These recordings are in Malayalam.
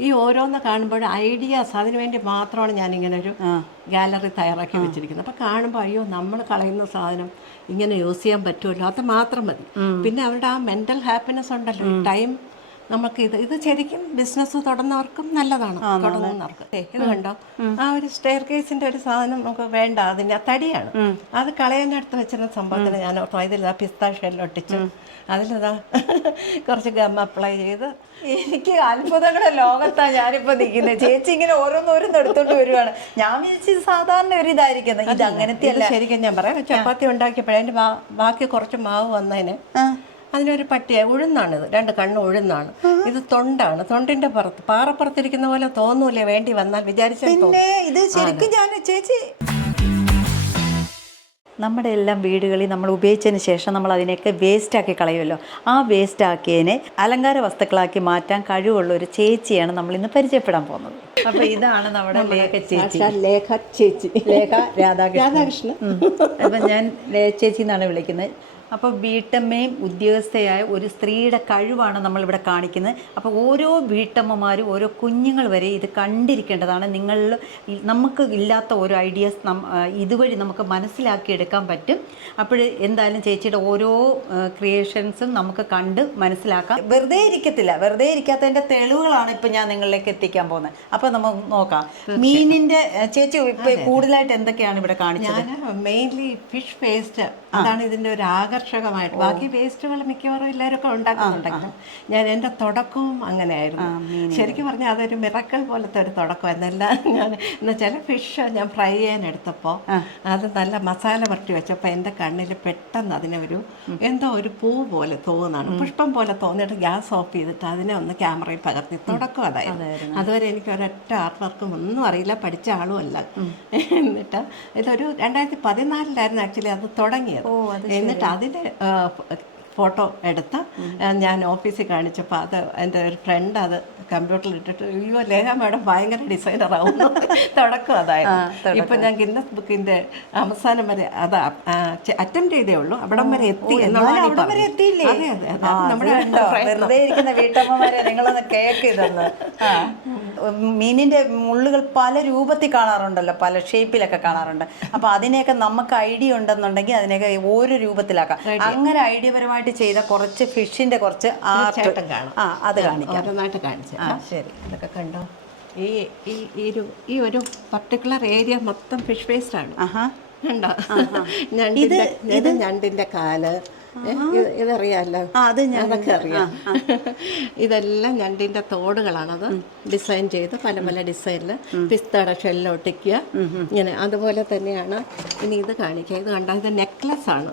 ഈ ഓരോന്ന് കാണുമ്പോൾ ഐഡിയാസ് അതിനു വേണ്ടി മാത്രമാണ് ഞാൻ ഇങ്ങനെ ഒരു ഗാലറി തയ്യാറാക്കി വെച്ചിരിക്കുന്നത്. അപ്പം കാണുമ്പോൾ അയ്യോ നമ്മൾ കളയുന്ന സാധനം ഇങ്ങനെ യൂസ് ചെയ്യാൻ പറ്റുമല്ലോ? അത് മാത്രം മതി. പിന്നെ അവരുടെ ആ മെന്റൽ ഹാപ്പിനെസ് ഉണ്ടല്ലോ. ടൈം നമുക്ക് ഇത് ഇത് ശരിക്കും ബിസിനസ് തുടർന്നവർക്കും നല്ലതാണ്. തുടങ്ങുന്നവർക്ക്. ഇത് കണ്ടോ? ആ ഒരു സ്റ്റെയർ കേസിന്റെ ഒരു സാധനം നമുക്ക് വേണ്ട. അതിന്റെ തടിയാണ്. അത് കളയാനടുത്ത് വെച്ചിരുന്ന സംഭവത്തിന് ഞാൻ ഇതിലിതാ പിസ്ത ഷെല്ലൊട്ടിച്ച് അതിലിതാ കുറച്ച് ഗം അപ്ലൈ ചെയ്ത്. എനിക്ക് അത്ഭുതങ്ങളുടെ ലോകത്താണ് ഞാനിപ്പോൾ നിൽക്കുന്നത് ചേച്ചി ഇങ്ങനെ ഓരോന്നോരോന്ന് എടുത്തോണ്ട് വരുവാണ്. ഞാൻ വിചാരിച്ചു സാധാരണ ഒരു ഇതായിരിക്കുന്നത് ഇത് അങ്ങനത്തെ അല്ല ശരിക്കും ഞാൻ പറയാം. ചപ്പാത്തി ഉണ്ടാക്കിയപ്പോഴേ അതിന്റെ ബാക്കി കുറച്ച് മാവ് വന്നതിന് അതിനൊരു പട്ടിയ ഉഴുന്നാണിത്. രണ്ട് കണ്ണ് ഉഴുന്നാണ്. ഇത് തൊണ്ടാണ്. തൊണ്ടിന്റെ പുറത്ത് പാറപ്പുറത്തിരിക്കുന്ന പോലെ തോന്നൂലേ വേണ്ടി വന്നാൽ വിചാരിച്ചു ഇത് ശരിക്കും ഞാൻ ചേച്ചി നമ്മുടെ എല്ലാം വീടുകളിൽ നമ്മൾ ഉപയോഗിച്ചതിന് ശേഷം നമ്മൾ അതിനെയൊക്കെ വേസ്റ്റാക്കി കളയുമല്ലോ. ആ വേസ്റ്റാക്കിയതിനെ അലങ്കാര വസ്തുക്കളാക്കി മാറ്റാൻ കഴിവുള്ള ഒരു ചേച്ചിയാണ് നമ്മൾ ഇന്ന് പരിചയപ്പെടാൻ പോകുന്നത്. അപ്പൊ ഇതാണ് നമ്മുടെ ലേഖ ചേച്ചി. ലേഖ ചേച്ചി. ലേഖ രാധാകൃഷ്ണൻ. രാധാകൃഷ്ണൻ. അപ്പൊ ഞാൻ ചേച്ചി എന്നാണ് വിളിക്കുന്നത്. അപ്പോൾ വീട്ടമ്മയും ഉദ്യോഗസ്ഥയായ ഒരു സ്ത്രീയുടെ കഴിവാണ് നമ്മളിവിടെ കാണിക്കുന്നത്. അപ്പോൾ ഓരോ വീട്ടമ്മമാരും ഓരോ കുഞ്ഞുങ്ങൾ വരെ ഇത് കണ്ടിരിക്കേണ്ടതാണ്. നിങ്ങൾ നമുക്ക് ഇല്ലാത്ത ഓരോ ഐഡിയാസ് നം ഇതുവഴി നമുക്ക് മനസ്സിലാക്കിയെടുക്കാൻ പറ്റും. അപ്പോൾ എന്തായാലും ചേച്ചിയുടെ ഓരോ ക്രിയേഷൻസും നമുക്ക് കണ്ട് മനസ്സിലാക്കാം. വെറുതെ ഇരിക്കത്തില്ല. വെറുതെ ഇരിക്കാത്തതിന്റെ തെളിവുകളാണ് ഇപ്പം ഞാൻ നിങ്ങളിലേക്ക് എത്തിക്കാൻ പോകുന്നത്. അപ്പോൾ നമുക്ക് നോക്കാം. മീനിന്റെ ചേച്ചി ഇപ്പോൾ കൂടുതലായിട്ട് എന്തൊക്കെയാണ് ഇവിടെ കാണിച്ചത്? ഞാൻ മെയിൻലി ഫിഷ് വേസ്റ്റ് അതാണ് ഇതിന്റെ ഒരു ആകർഷകമായിട്ട്. ബാക്കി വേസ്റ്റുകൾ മിക്കവാറും എല്ലാവരും ഒക്കെ ഉണ്ടാക്കുന്നുണ്ടെങ്കിലും ഞാൻ എന്റെ തുടക്കവും അങ്ങനെയായിരുന്നു. ശരിക്കും പറഞ്ഞാൽ അതൊരു മിറക്കൽ പോലത്തെ ഒരു തുടക്കമായിരുന്നു എല്ലാവരും ഞാൻ എന്ന് ചില ഫിഷ് ഞാൻ ഫ്രൈ ചെയ്യാൻ എടുത്തപ്പോൾ അത് നല്ല മസാല പുരട്ടി വെച്ചപ്പോൾ എന്റെ കണ്ണിൽ പെട്ടെന്ന് അതിനെ ഒരു എന്തോ ഒരു പൂ പോലെ തോന്നാണ്. പുഷ്പം പോലെ തോന്നിയിട്ട് ഗ്യാസ് ഓഫ് ചെയ്തിട്ട് അതിനെ ഒന്ന് ക്യാമറയിൽ പകർത്തി. തുടക്കം അതായിരുന്നു. അതുവരെ എനിക്ക് ഒരൊറ്റ ആർട്ട് വർക്കും ഒന്നും അറിയില്ല. പഠിച്ച ആളും അല്ല. എന്നിട്ട് ഇതൊരു രണ്ടായിരത്തി പതിനാലിലായിരുന്നു. ആക്ച്വലി അത് തുടങ്ങിയത്. എന്നിട്ട് അതിന്റെ ഫോട്ടോ എടുത്ത് ഞാൻ ഓഫീസിൽ കാണിച്ചപ്പോൾ അത് എന്റെ ഒരു ഫ്രണ്ട് അത് കമ്പ്യൂട്ടറിൽ ഇട്ടിട്ട് അയ്യോ ലേഖ മാഡം ഭയങ്കര ഡിസൈനർ ആവുന്നു. തുടക്കം അതായിരുന്നു. ഇപ്പൊ ഞാൻ ഗിന്നസ് ബുക്കിന്റെ അവസാനം വരെ അത് അറ്റംപ്റ്റ് ചെയ്തേ ഉള്ളൂ. അവിടം വരെ എത്തി. എത്തിയില്ലേ? നമ്മുടെ വീട്ടമ്മമാരെ നിങ്ങളൊന്ന് കേക്ക് ഇതെന്ന് മീനിന്റെ മുള്ളുകൾ പല രൂപത്തിൽ കാണാറുണ്ടല്ലോ പല ഷേപ്പിലൊക്കെ കാണാറുണ്ട്. അപ്പൊ അതിനെയൊക്കെ നമുക്ക് ഐഡിയ ഉണ്ടെന്നുണ്ടെങ്കിൽ അതിനെയൊക്കെ ഓരോ രൂപത്തിലാക്കാം. അങ്ങനെ ഐഡിയ പരമായിട്ട് ചെയ്ത കുറച്ച് ഫിഷിന്റെ കുറച്ച് ആർട്ട്. ആ അത് കാണിക്കാം. ഓരോന്നായിട്ട് കാണിച്ചു ശരി. അതൊക്കെ കണ്ടോ? ഈ ഈ ഈ ഒരു പർട്ടിക്കുലർ ഏരിയ മൊത്തം ഫിഷ് വേസ്റ്റ് ആണ്. കണ്ടോ? ഞണ്ടിന്റെ ഇത് ഞണ്ടിന്റെ കാൽ ഏ, ഇത് ഇതറിയാലോ? ആ അത് ഞാനൊക്കെ അറിയാം. ഇതെല്ലാം ഞണ്ടിന്റെ തോടുകളാണ് അത്. ഡിസൈൻ ചെയ്ത് പല പല ഡിസൈനിൽ പിസ്തട ഷെല്ലൊട്ടിക്കുക ഇങ്ങനെ. അതുപോലെ തന്നെയാണ് ഇനി ഇത് കാണിക്കുക. ഇത് കണ്ടാൽ ഇത് നെക്ലസ് ആണ്.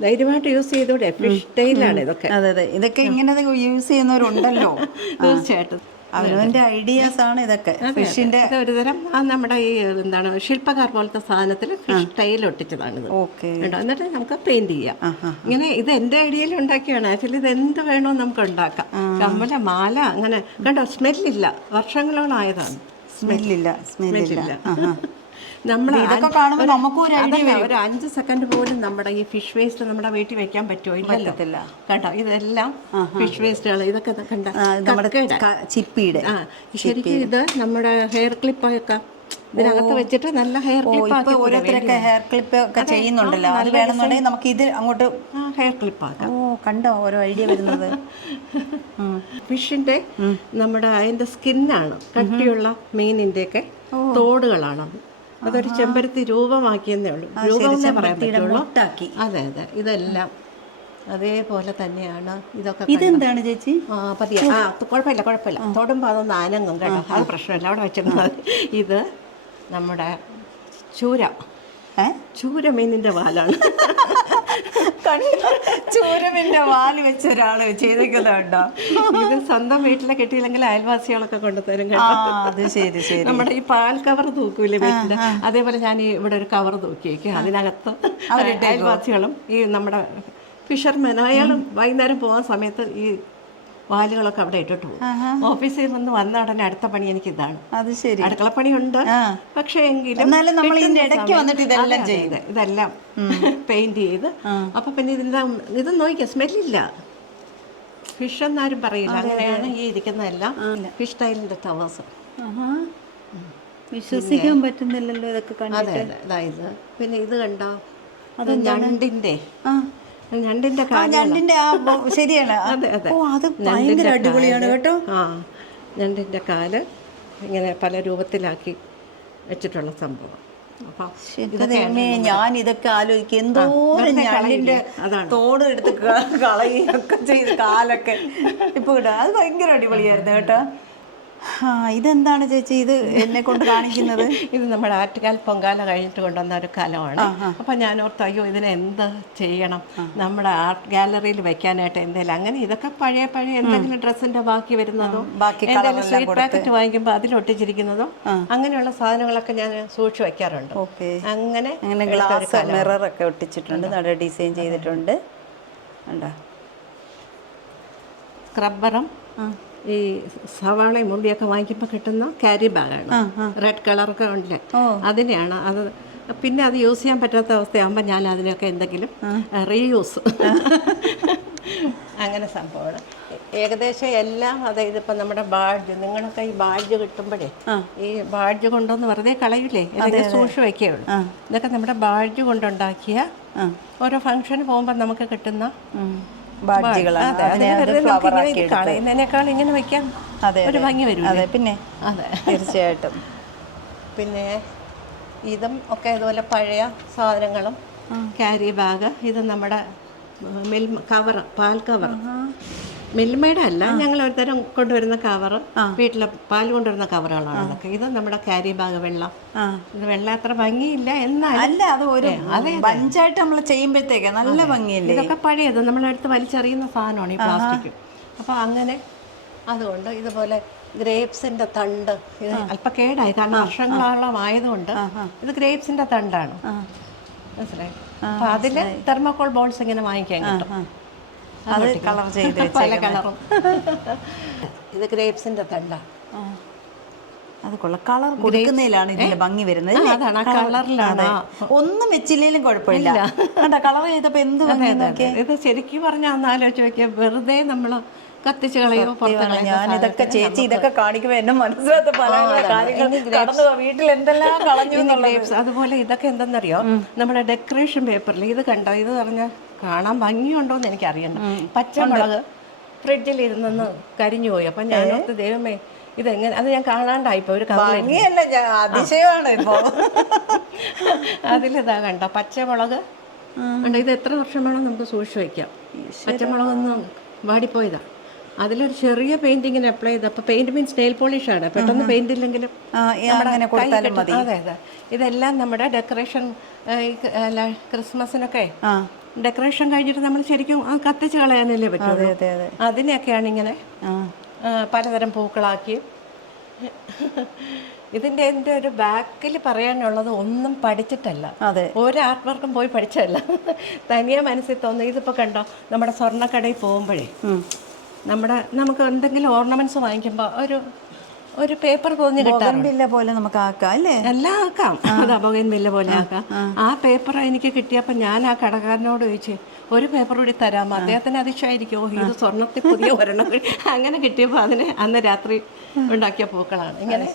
ധൈര്യമായിട്ട് യൂസ് ചെയ്തൂടെ? ഫിഷ് ടൈലാണ് ഇതൊക്കെ. അതെ അതെ. ഇതൊക്കെ ഇങ്ങനെ യൂസ് ചെയ്യുന്നവരുണ്ടല്ലോ. തീർച്ചയായിട്ടും. അവനവന്റെ ഐഡിയാസ് ആണ് ഇതൊക്കെ. ഫിഷിന്റെ ഒരുതരം ഒരു തരം ആ നമ്മുടെ ഈ എന്താണ് ശില്പകാർ പോലത്തെ സാധനത്തിൽ ഫിഷ് ടൈൽ ഒട്ടിച്ചതാണിത്. ഓക്കെ എന്നിട്ട് നമുക്ക് പെയിന്റ് ചെയ്യാം. ഇങ്ങനെ ഇത് എന്റെ ഐഡിയയിൽ ഉണ്ടാക്കിയാണ്. ആക്ച്വലി ഇത് എന്ത് വേണോ നമുക്ക് ഉണ്ടാക്കാം. കമ്മല മാല അങ്ങനെ കണ്ടോ സ്മെല്ലില്ല വർഷങ്ങളോളായതാണ്. സ്മെല്ലില്ല സ്മെല്ലില്ല നമ്മൾ ഇതൊക്കെ കാണുമ്പോൾ നമുക്കും ഒരു ഐഡിയ ഒരു അഞ്ച് സെക്കൻഡ് പോലും നമ്മുടെ ഈ ഫിഷ് വേസ്റ്റ് നമ്മുടെ വീട്ടിൽ വെക്കാൻ പറ്റുമോ? ഇല്ലല്ലോ. കണ്ടോ? കേട്ടോ ഇതെല്ലാം ഫിഷ് വേസ്റ്റുകൾ ഇതൊക്കെ കണ്ട നമ്മുടെ ചിപ്പിയുടെ. ശരിക്കും ഇത് നമ്മുടെ ഹെയർ ക്ലിപ്പൊക്കെ ഇതിനകത്ത് വെച്ചിട്ട് നല്ല ഹെയർ ക്ലിപ്പ് ഓരോരുത്തരൊക്കെ ഹെയർ ക്ലിപ്പ് ഒക്കെ ചെയ്യുന്നുണ്ടല്ലോ. അത് വേണമെന്നുണ്ടെങ്കിൽ നമുക്ക് ഇത് അങ്ങോട്ട് ഹെയർ ക്ലിപ്പാക്കാം ഓ കണ്ടോ ഓരോ ഐഡിയ വരുന്നത്? ഫിഷിന്റെ നമ്മുടെ അതിന്റെ സ്കിന്നാണ് കട്ടിയുള്ള മീനിന്റെ ഒക്കെ തോടുകളാണ് അതൊരു ചെമ്പരത്തി രൂപമാക്കിയെന്നേ ഉള്ളൂ. രൂപം പറയാൻ പറ്റുള്ളൂ. അതെ അതെ. ഇതെല്ലാം അതേപോലെ തന്നെയാണ് ഇതൊക്കെ ഇതെന്താണ് ചേച്ചി? ആ പതിയെ. ആ കുഴപ്പമില്ല കുഴപ്പമില്ല. തൊടുമ്പോൾ അതൊന്ന് ആനങ്ങും കേട്ടോ. അത് പ്രശ്നമില്ല. അവിടെ വെച്ചിരുന്നത് ഇത് നമ്മുടെ ചൂര. ചൂര മീനിന്റെ വാലാണ് ചൂരമിന്റെ വാൽ വെച്ച ഒരാൾ ചെയ്തേക്കുന്നുണ്ടോ ഇത് സ്വന്തം വീട്ടിലെ കിട്ടിയില്ലെങ്കിൽ അയൽവാസികളൊക്കെ കൊണ്ടുതരും അത് ശരി ശരി. നമ്മുടെ ഈ പാൽ കവർ തൂക്കൂലേ വീട്ടിൽ? അതേപോലെ ഞാൻ ഇവിടെ ഒരു കവർ തൂക്കിയേക്ക്. അതിനകത്ത് അയൽവാസികളും ഈ നമ്മുടെ ഫിഷർമാൻ അയാളും വൈകുന്നേരം പോകുന്ന സമയത്ത് ഈ വാലുകളൊക്കെ അവിടെ ഇട്ടിട്ട് പോകും. ഓഫീസിൽ നിന്ന് വന്ന ഉടനെ അടുത്ത പണി എനിക്ക് ഇതാണ് അത് ശരി. അടുക്കളപ്പണിയുണ്ട് പക്ഷേ എങ്കിലും നമ്മൾ ഇടയ്ക്ക് വന്നിട്ട് ഇതെല്ലാം അതെ. ഇതെല്ലാം പെയിന്റ് ചെയ്ത്. അപ്പൊ പിന്നെ ഇതെല്ലാം ഇത് നോക്കിയാ സ്മെല്ലില്ല. ഫിഷ് എന്നാരും പറയില്ല. അങ്ങനെയാണ് ഈ ഇരിക്കുന്നതെല്ലാം. Fish ടൈലിന്റെ towers. വിശ്വസിക്കാൻ പറ്റുന്നില്ലല്ലോ ഇതൊക്കെ കണ്ടിട്ട്. അതെ അതെ. അതായത് പിന്നെ ഇത് കണ്ടോ? അത് ഞണ്ടിന്റെ. ഞണ്ടിന്റെ ഞണ്ടിന്റെ ആ ശരിയാണ്. അതെ അതെ. ഓ അത് ഭയങ്കര അടിപൊളിയാണ് കേട്ടോ. ആ ഞണ്ടിന്റെ കാൽ ഇങ്ങനെ പല രൂപത്തിലാക്കി വെച്ചിട്ടുള്ള സംഭവം. ഞാൻ ഇതൊക്കെ ആലോചിക്കും. എന്തോരം വെറുതെ ഞണ്ടിന്റെ. തോട് എടുത്ത് കളയുകയൊക്കെ ചെയ്ത് കാലൊക്കെ. ഇപ്പൊ കിട്ടാ അത് ഭയങ്കര അടിപൊളിയായിരുന്നു കേട്ടോ. ഇതെന്താണ് ചേച്ചി ഇത് എന്നെ കൊണ്ട് കാണിക്കുന്നത്? ഇത് നമ്മുടെ ആറ്റുകാൽ പൊങ്കാല കഴിഞ്ഞിട്ട് കൊണ്ടുവന്ന ഒരു കലമാണ്. അപ്പം ഞാൻ ഓർത്ത് അയ്യോ ഇതിനെ എന്ത് ചെയ്യണം? നമ്മുടെ ആർട്ട് ഗാലറിയിൽ വെക്കാനായിട്ട് എന്തെങ്കിലും അങ്ങനെ ഇതൊക്കെ പഴയ പഴയ എന്തെങ്കിലും ഡ്രസ്സിന്റെ ബാക്കി വരുന്നതോ ബാക്കി എന്തെങ്കിലും സ്വീറ്റ് പാക്കറ്റ് വാങ്ങിക്കുമ്പോൾ അതിലൊട്ടിച്ചിരിക്കുന്നതോ അങ്ങനെയുള്ള സാധനങ്ങളൊക്കെ ഞാൻ സൂക്ഷിച്ചു വെക്കാറുണ്ട്. അങ്ങനെ അങ്ങനെ ഗ്ലാസ് മിററൊക്കെ ഒട്ടിച്ചിട്ടുണ്ട് നല്ല ഡിസൈൻ ചെയ്തിട്ടുണ്ട്. കണ്ടോ സ്ക്രബ്ബറും ഈ സവാളയും ഉള്ളിയൊക്കെ വാങ്ങിക്കുമ്പോൾ കിട്ടുന്ന ക്യാരി ബാഗാണ്. റെഡ് കളറൊക്കെ ഉണ്ടല്ലേ? അതിനെയാണ് അത് പിന്നെ അത് യൂസ് ചെയ്യാൻ പറ്റാത്ത അവസ്ഥയാകുമ്പോൾ ഞാൻ അതിനൊക്കെ എന്തെങ്കിലും റീയൂസ് അങ്ങനെ സംഭവമാണ്. ഏകദേശം എല്ലാം അതായത് ഇപ്പം നമ്മുടെ ബാഡ്ജ് നിങ്ങളൊക്കെ ഈ ബാഡ്ജ് കിട്ടുമ്പോഴേ ഈ ബാഡ്ജ് കൊണ്ടൊന്ന് വെറുതെ കളയില്ലേ ഇതൊക്കെ സൂക്ഷിച്ച് വയ്ക്കുകയുള്ളൂ ഇതൊക്കെ നമ്മുടെ ബാഡ്ജ് കൊണ്ടുണ്ടാക്കിയ ഓരോ ഫംഗ്ഷന് പോകുമ്പോൾ നമുക്ക് കിട്ടുന്ന നമുക്ക് ഇങ്ങനെ വെക്കാൻ അതെ ഒരു ഭംഗി വരും അതെ പിന്നെ അതെ. തീർച്ചയായിട്ടും. പിന്നെ ഇതും ഒക്കെ ഇതുപോലെ പഴയ സാധനങ്ങളും ക്യാരി ബാഗ് ഇത് നമ്മുടെ മിൽമ കവർ പാൽ കവർ മിൽമയുടെ അല്ല ഞങ്ങൾ ഒരുതരം കൊണ്ടുവരുന്ന കവർ വീട്ടിലെ പാൽ കൊണ്ടുവരുന്ന കവറുകളാണ് അതൊക്കെ ഇത് നമ്മുടെ കാരി ബാഗ് വെള്ളം. ഇത് വെള്ളം അത്ര ഭംഗിയില്ല എന്നാൽ അല്ല അത് ഒരു ബഞ്ചായിട്ട് നമ്മൾ ചെയ്യുമ്പോഴത്തേക്ക് നല്ല ഭംഗിയല്ലേ? ഇതൊക്കെ പഴയത്. നമ്മളെടുത്ത് വലിച്ചെറിയുന്ന സാധനമാണ് ഈ പ്ലാസ്റ്റിക്. അപ്പോൾ അങ്ങനെ അതുകൊണ്ട് ഇതുപോലെ ഗ്രേപ്സിന്റെ തണ്ട് ഇത് അല്പം കേടായി. കാരണം വർഷങ്ങളോളം ആയതുകൊണ്ട് ഇത് ഗ്രേപ്സിന്റെ തണ്ടാണ്. മനസ്സിലായി? അപ്പൊ അതിൽ തെർമോകോൾ ബോൾസ് ഇങ്ങനെ വാങ്ങിക്കാൻ കിട്ടും. അത് കളർ ചെയ്ത് പല കളറും. ഇത് ഗ്രേപ്സിന്റെ തണ്ട. അത് കൊള്ളാം. കളർ കൊടുക്കുന്നതിലാണ് ഇതിന്റെ ഭംഗി വരുന്നത് അതാണ്. ആ കളറിലാണ്. ഒന്നും വെച്ചില്ലേലും കുഴപ്പമില്ല. കണ്ടോ? കളർ ചെയ്തപ്പോ എന്ത് ഭംഗി ഇത് ശരിക്കും പറഞ്ഞാൽ ഒന്ന് ആലോചിച്ച് നോക്കിയാൽ വെറുതെ നമ്മൾ കത്തിച്ച് കളയോ. പുറത്ത് ഞാൻ ഇതൊക്കെ ചേച്ചി ഇതൊക്കെ കാണിക്കുമ്പോൾ എന്നെ മനസ്സിലാത്ത പല കാര്യങ്ങൾ കടന്നു വീട്ടിൽ എന്തെല്ലാം കളഞ്ഞു അതുപോലെ ഇതൊക്കെ എന്തെന്നറിയോ? നമ്മുടെ ഡെക്കറേഷൻ പേപ്പറിൽ ഇത് കണ്ടോ? ഇത് പറഞ്ഞാൽ കാണാൻ ഭംഗിയുണ്ടോ എന്ന് എനിക്ക് അറിയണ്ട പച്ചമുളക്. ഫ്രിഡ്ജിൽ ഇരുന്നൊന്ന് കരിഞ്ഞു പോയി അപ്പം ഞാൻ ദൈവമേ ഇതെങ്ങനെ അത് ഞാൻ കാണാണ്ടായിപ്പോ ഒരു ഭംഗിയല്ല അതിശയമാണ് ഇപ്പോ. അതിലിതാ കണ്ടോ പച്ചമുളക്. ഉണ്ട് ഇത് എത്ര വർഷം വേണം നമുക്ക് സൂക്ഷിച്ചു വയ്ക്കാം പച്ചമുളകൊന്നും വാടിപ്പോയതാ. അതിലൊരു ചെറിയ പെയിന്റിങ്ങിന് അപ്ലൈ ചെയ്ത് അപ്പൊ പെയിന്റ് മീൻസ് നെയിൽ പോളിഷ് ആണ്. പെട്ടെന്ന് പെയിന്റ് ഇല്ലെങ്കിലും അതെ അതെ. ഇതെല്ലാം നമ്മുടെ ഡെക്കറേഷൻ ക്രിസ്മസിനൊക്കെ ഡെക്കറേഷൻ കഴിഞ്ഞിട്ട് നമ്മൾ ശരിക്കും അത് കത്തിച്ച് കളയാനല്ലേ പറ്റുള്ളൂ. അതെ അതിനെയൊക്കെയാണ് ഇങ്ങനെ പലതരം പൂക്കളാക്കി. ഇതിന്റെ എന്റെ ഒരു ബാക്കിൽ പറയാനുള്ളത് ഒന്നും പഠിച്ചിട്ടല്ല. അതെ. ഒരു ആർട്ട് വർക്കും പോയി പഠിച്ചതല്ല. തനിയെ മനസ്സിൽ തോന്നുന്നു ഇതിപ്പോൾ കണ്ടോ നമ്മുടെ സ്വർണക്കടയിൽ പോകുമ്പോഴേ നമ്മുടെ നമുക്ക് എന്തെങ്കിലും ഓർണമെന്റ്സ് വാങ്ങിക്കുമ്പോൾ ഒരു ഒരു പേപ്പർ തോന്നി കിട്ടാറുണ്ട്. ബില്ല പോലെ നമുക്ക് ആക്കാം അല്ലേ? എല്ലാം ആക്കാം. അത് അപകൻ ബില്ല പോലെ ആക്കാം. ആ. പേപ്പർ എനിക്ക് കിട്ടിയപ്പോൾ ഞാൻ ആ കടക്കാരനോട് ചോദിച്ചു ഒരു പേപ്പർ കൂടി തരാമോ അദ്ദേഹത്തിന് അതിശയമായിരിക്കും ഓ ഇത് സ്വർണത്തിൽ പുതിയ ഒരെണ്ണം കൂടി." അങ്ങനെ കിട്ടിയപ്പോൾ അതിന് അന്ന് രാത്രി ഉണ്ടാക്കിയ പൂക്കളാണ്. ഇങ്ങനെ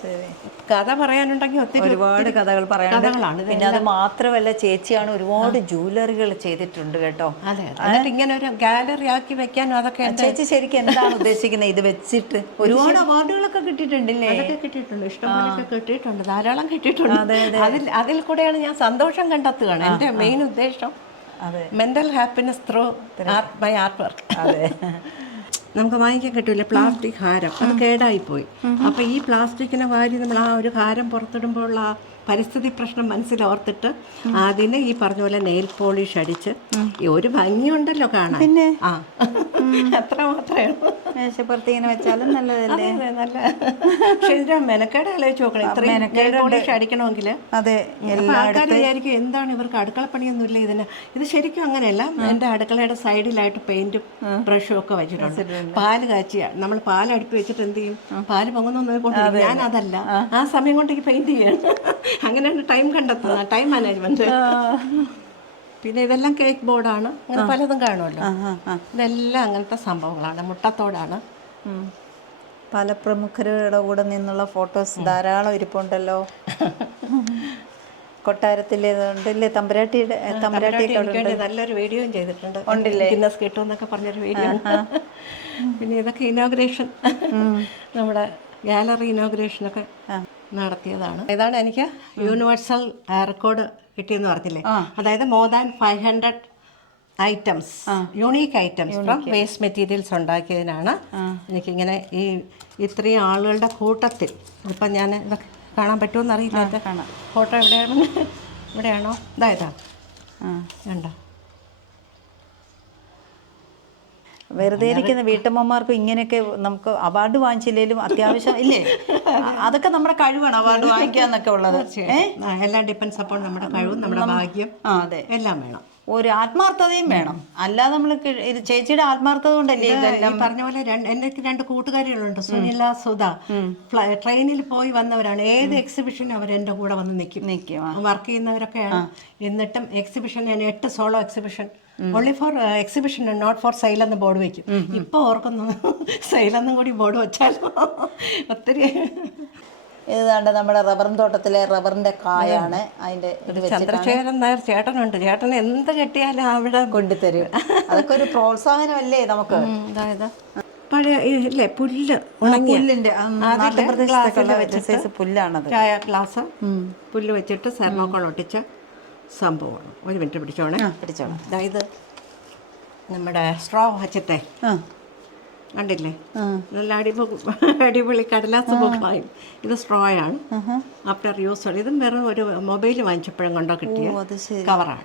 കഥ പറയാനുണ്ടെങ്കിൽ ഒത്തിരി ഒരുപാട് കഥകൾ പറയാനുള്ളതാണ് പിന്നെ അത് മാത്രമല്ല ചേച്ചിയാണ് ഒരുപാട് ജൂവലറികൾ ചെയ്തിട്ടുണ്ട് കേട്ടോ. അതെ. എന്നിട്ട് ഇങ്ങനെ ഒരു ഗാലറി ആക്കി വെക്കാനും അതൊക്കെ ചേച്ചി ശരിക്കും എന്താണ് ഉദ്ദേശിക്കുന്നത്? ഇത് വെച്ചിട്ട് ഒരുപാട് അവാർഡുകളൊക്കെ കിട്ടിയിട്ടുണ്ടല്ലേ? അതൊക്കെ കിട്ടിയിട്ടുണ്ട്. ഇഷ്ടംപോലെ കിട്ടിയിട്ടുണ്ട്. ധാരാളം കിട്ടിയിട്ടുണ്ട്. അതിൽ അതിൽ കൂടെയാണ് ഞാൻ സന്തോഷം കണ്ടെത്തുകയാണ്. എന്റെ മെയിൻ ഉദ്ദേശം mental happiness through by art work അതെ. നമുക്ക് വാങ്ങിക്കാൻ കിട്ടൂല? പ്ലാസ്റ്റിക് ഹാരം. അത് കേടായി പോയി അപ്പൊ ഈ പ്ലാസ്റ്റിക്കിനെ വാരി നമ്മൾ ആ ഒരു ഹാരം പുറത്തിടുമ്പോഴുള്ള ആ പരിസ്ഥിതി പ്രശ്നം മനസ്സിലോർത്തിട്ട് അതിന് ഈ പറഞ്ഞ പോലെ നെയിൽ പോളിഷ് അടിച്ച് ഒരു ഭംഗിയുണ്ടല്ലോ കാണാൻ. പിന്നെ? ആ. അത്ര മാത്രമേ ഉള്ളൂ. മേശപ്പുറത്ത് ഇങ്ങനെ വെച്ചാലും നല്ലതല്ലേ? അതെ, നല്ല. പക്ഷെ ഇതിന്റെ മെനക്കേട് ആലോചിച്ച് നോക്കണം. ഇത്രയും നെയിൽ പോളിഷ് അടിക്കണമെങ്കിൽ അതെ അപ്പൊ ആൾക്കാർ വിചാരിക്കും എന്താണ് ഇവർക്ക് അടുക്കള പണിയൊന്നുമില്ല ഇതിന്? ഇത് ശരിക്കും അങ്ങനെയല്ല. എന്റെ അടുക്കളയുടെ സൈഡിലായിട്ട് പെയിന്റും ബ്രഷും ഒക്കെ വെച്ചിട്ടുണ്ട്. പാൽ കാച്ചിയ. നമ്മൾ പാൽ അടുപ്പ് വെച്ചിട്ട് എന്ത് ചെയ്യും? പാൽ പൊങ്ങുന്ന ഞാൻ അതല്ല ആ. സമയം കൊണ്ട് ഈ പെയിന്റ് ചെയ്യണം. അങ്ങനെയാണ് ടൈം കണ്ടെത്തുന്നത് ടൈം മാനേജ്മെന്റ്. പിന്നെ ഇതെല്ലാം കേക്ക് ബോർഡാണ്. അങ്ങനെ പലതും കാണുമല്ലോ. ഇതെല്ലാം അങ്ങനത്തെ സംഭവങ്ങളാണ്. മുട്ടത്തോടാണ്. പല പ്രമുഖരുടെ കൂടെ നിന്നുള്ള ഫോട്ടോസ് ധാരാളം ഇരിപ്പുണ്ടല്ലോ. കൊട്ടാരത്തിലേതുണ്ടല്ലേ തമ്പുരാട്ടിയുടെ തമ്പുരാട്ടിയൊക്കെ നല്ലൊരു വീഡിയോയും ചെയ്തിട്ടുണ്ട്. ഉണ്ടല്ലേ? ഗിന്നസ് കിട്ടും എന്നൊക്കെ പറഞ്ഞൊരു വീഡിയോ പിന്നെ ഇതൊക്കെ ഇനോഗ്രേഷൻ നമ്മുടെ ഗാലറി ഇനോഗ്രേഷനൊക്കെ നടത്തിയതാണ്. ഇതാണ് എനിക്ക്? യൂണിവേഴ്സൽ റെക്കോർഡ് കിട്ടിയെന്ന് പറഞ്ഞില്ലേ? അതായത് more than five hundred items unique items from waste materials ഉണ്ടാക്കിയതിനാണ്. എനിക്കിങ്ങനെ ഈ ഇത്രയും ആളുകളുടെ കൂട്ടത്തിൽ ഇപ്പം ഞാൻ ഇതൊക്കെ കാണാൻ പറ്റുമെന്ന് അറിയില്ല ഫോട്ടോ എവിടെയാണ് ഇവിടെയാണോ? ഇതായതാ ആ. കണ്ടോ? വെറുതെ ഇരിക്കുന്ന വീട്ടമ്മമാർക്കും ഇങ്ങനെയൊക്കെ നമുക്ക് അവാർഡ് വാങ്ങിച്ചില്ലേലും അത്യാവശ്യം ഇല്ലേ? അതൊക്കെ നമ്മുടെ കഴിവാണ് അവാർഡ് വാങ്ങിക്കാന്നൊക്കെ ഉള്ളത്. എല്ലാം ഡിപ്പെൻസ് അപ്പോൾ നമ്മുടെ കഴിവും നമ്മുടെ ഭാഗ്യം. അതെ. എല്ലാം വേണം. ഒരു ആത്മാർത്ഥതയും വേണം. അല്ലാതെ നമ്മൾ ചേച്ചിയുടെ ആത്മാർത്ഥത കൊണ്ടല്ലേ ഇതെല്ലാം? പറഞ്ഞ പോലെ രണ്ട് എനിക്ക് രണ്ട് കൂട്ടുകാരികളുണ്ട് സുനില സുധ. ട്രെയിനിൽ പോയി വന്നവരാണ്. ഏത് എക്സിബിഷനും അവർ എന്റെ കൂടെ വന്ന് നിൽക്കും നിൽക്കും വർക്ക് ചെയ്യുന്നവരൊക്കെയാണ്. എന്നിട്ടും എക്സിബിഷൻ ഞാൻ എട്ട് solo exhibition only for exhibition not for sale എന്ന് ബോർഡ് വെക്കും ഇപ്പോൾ ഓർക്കുന്നു സെയിൽ എന്നും കൂടി ബോർഡ് വെച്ചാലോ? ഒത്തിരി. ഇതാണ്ട് നമ്മുടെ റബ്ബറും തോട്ടത്തിലെ റബ്ബറിന്റെ കായാണ് അതിന്റെ ചന്ദ്രശേഖരൻ നായർ ചേട്ടനുണ്ട്. ചേട്ടൻ എന്ത് കെട്ടിയാലും അവിടെ കൊണ്ടുതരും. അതൊക്കെ ഒരു പ്രോത്സാഹനമല്ലേ നമുക്ക്? അതായത് പഴയ ഇല്ലേ പുല്ല് പുല്ലിന്റെ പുല്ലാണത് ഗ്ലാസ്. പുല്ല് വെച്ചിട്ട് സെർമോക്കോൾ ഒട്ടിച്ച സംഭവമാണ്. ഒരു മിനിറ്റ് പിടിച്ചോണേ. പിടിച്ചോളാം. അതായത് നമ്മുടെ സ്ട്രോ വച്ചിട്ടേ കണ്ടില്ലേ. നല്ല അടിപൊളി അടിപൊളി കടലാസ് ബുക്കായി ഇത് സ്ട്രോ ആണ് ആഫ്റ്റർ യൂസ് ഇതും വെറും ഒരു മൊബൈൽ വാങ്ങിച്ചപ്പോഴും കൊണ്ടോ കിട്ടിയ കവറാണ്